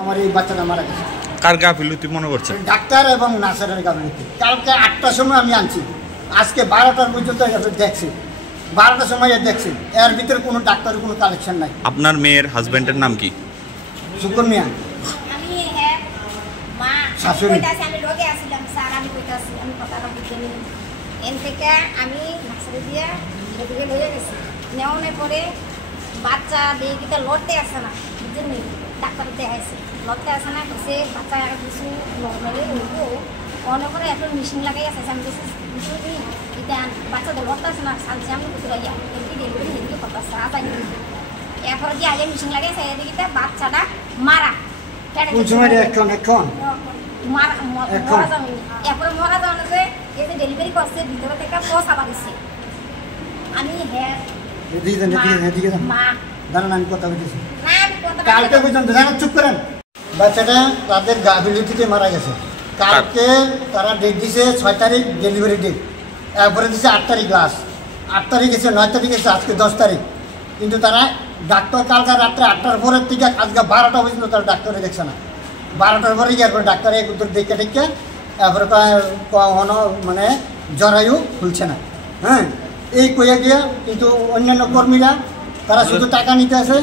আমার এই বাচ্চাটা মারা গেছে। কার গাফিলতি মনে করছেন? ডাক্তার এবং নার্সের গাফিলতি। কালকে 8টার সময় আমি আনছি, আজকে 12টার পর্যন্ত দেখছি, 12টার সময় দেখছি, এর ভিতরে কোনো ডাক্তারের কোনো কালেকশন নাই। আপনার মেয়ের হাজবেন্ডের নাম কি? শুকুর মিয়া। আমি মা শাশুড়ি। আমি রোগে আসছিলাম স্যার, আমি কইতাছি আমি কথাটা বুঝে নিই এন থেকে আমি নার্সারি দিয়ে এদিকে লয়ে গেছি। নেওয়ানোর পরে বাচ্চা দিয়ে কিন্তু লড়তে আসে না, বুঝছেন নি? ডাক্তার দেখাইছে লড়তে আসে না, কইছে বাচ্চা কিছু নর্মালি হইবো অনেক করে এখন মেশিন লাগাই আছে। আমি কিছু কিছু দিন এটা বাচ্চাদের লড়তে আসে না, সালছে আমি কিছু ইয়া এমনি ডেলিভারি এদিকে কথা সাজ আনি এরপরে যে আগে মেশিন লাগাইছে এদিকে বাচ্চাটা মারা কোন সময় এখন মারা যায়নি। এরপরে মারা যাওয়ার যে এই যে ডেলিভারি করছে ভিতরে থেকে পচা বাড়িছে। আমি মা দাঁড়ান, আমি কথা বলতেছি। না আমি কথা কালকে পর্যন্ত জানেন, চুপ করেন। বাচ্চাটা তাদের গাফিলতিতে মারা গেছে। কালকে তারা ডেট দিছে 6 তারিখ ডেলিভারি ডেট, এরপরে দিছে 8 তারিখ লাস্ট, 8 তারিখ এসে 9 তারিখ এসে আজকে 10 তারিখ। কিন্তু তারা ডাক্তার কালকে রাত্রে 8টার পরের থেকে আজকে 12টা পর্যন্ত তারা ডাক্তারে দেখছে না। 12টার পরে গিয়ে এরপরে ডাক্তারে উত্তর দেখে দেখে এরপরে কোনো মানে জরায়ু খুলছে না। হ্যাঁ, এই কইয়া গিয়া কিন্তু অন্যান্য কর্মীরা তারা শুধু টাকা নিতে আসে,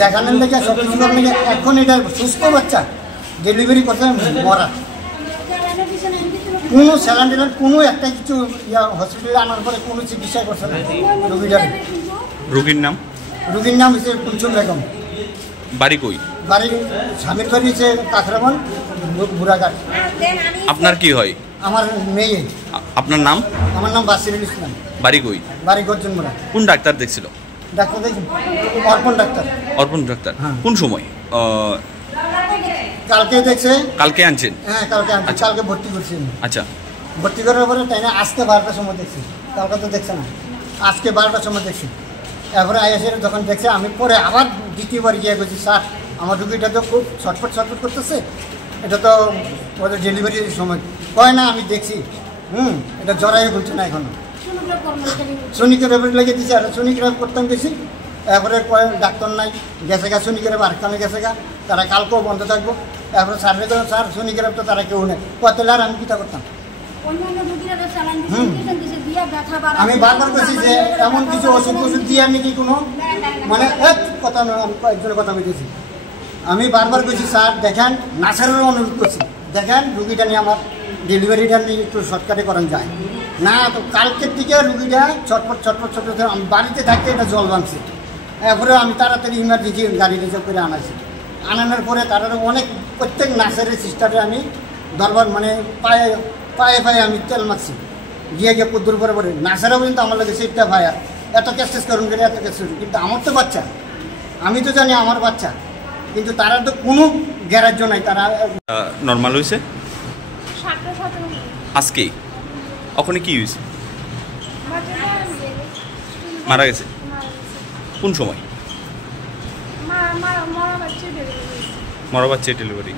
দেখানোর লেগে সব কিছু করার লেগে। এখন এটা সুস্থ বাচ্চা ডেলিভারি করতে মরা, কোনো স্যালান্ডার কোনো একটা কিছু হসপিটালে আনার পরে কোনো চিকিৎসা করছে না রোগীটার। রোগীর নাম হচ্ছে কুলসুম বেগম। বাড়ি কই? বাড়ি স্বামীর বাড়ি হচ্ছে কাকরাবন বুড়াঘাট। আপনার কি হয়? আমার মেয়ে। আপনার নাম? আমার নাম বাসিরুল ইসলাম। বাড়ি কই? বাড়ি গর্জন মোড়া। কোন ডাক্তার দেখছিল? ডাক্তার দেখি অর্পণ ডাক্তার। অর্পণ ডাক্তার। হ্যাঁ। কোন সময়? কালকে দেখছে। কালকে আনছেন? হ্যাঁ কালকে আনছি। আচ্ছা। কালকে ভর্তি করছি। আচ্ছা, ভর্তি করার পরে তাই না আজকে 12টার সময় দেখছি। কালকে তো দেখছে না, আজকে 12টার সময় দেখছি। এরপরে আইএসএ যখন দেখছে, আমি পরে আবার দ্বিতীয়বার গিয়ে গেছি, স্যার আমার রুগীটা তো খুব ছটফট করতেছে, এটা তো ওদের ডেলিভারির সময়। কয় না আমি দেখছি, এটা জরাই বলছে না এখনো। শনিকের লেগে দিচ্ছে, আর শনিকের করতাম বেশি। এরপরে কয় ডাক্তার নাই, গেছে গা শনিকের আরেকখানে গেছে গা, তারা কালকেও বন্ধ থাকবো। এরপরে স্যারের তো স্যার শনিকের তো তারা কেউ নেই, কত আর আমি কিতা করতাম। আমি বারবার বলছি যে এমন কিছু ওষুধ দিয়ে আমি কি কোনো মানে কথা নয়, আমি কয়েকজনের কথা বলতেছি। আমি বারবার বলছি স্যার দেখেন, নার্সারেরও অনুরোধ করছি, দেখেন রুগীটা নিয়ে আমার ডেলিভারিটা নিয়ে একটু শর্টকাটে করান যায় না। তো কালকের দিকে রুগীটা ছটফট আমি বাড়িতে থাকতে এটা জল ভাঙছে। এরপরে আমি তাড়াতাড়ি ইমার্জেন্সি গাড়ি রিজার্ভ করে আনাইছি। আনানোর পরে তারা অনেক প্রত্যেক নার্সারের সিস্টারে আমি দরবার মানে পায়ে পায়ে আমি তেল মারছি, গিয়ে কুদ্দুর পরে নার্সারা পর্যন্ত আমার লাগে সেটা ভাইয়া এত ক্যাশ করুন করে এত ক্যাশ করুন। কিন্তু আমার তো বাচ্চা, আমি তো জানি আমার বাচ্চা, কিন্তু তারা তো কোনো গ্যারাজ্য নাই। তারা নর্মাল হয়েছে আজকে, ওখানে কি হয়েছে? মারা গেছে কোন সময়? মরা বাচ্চা ডেলিভারি।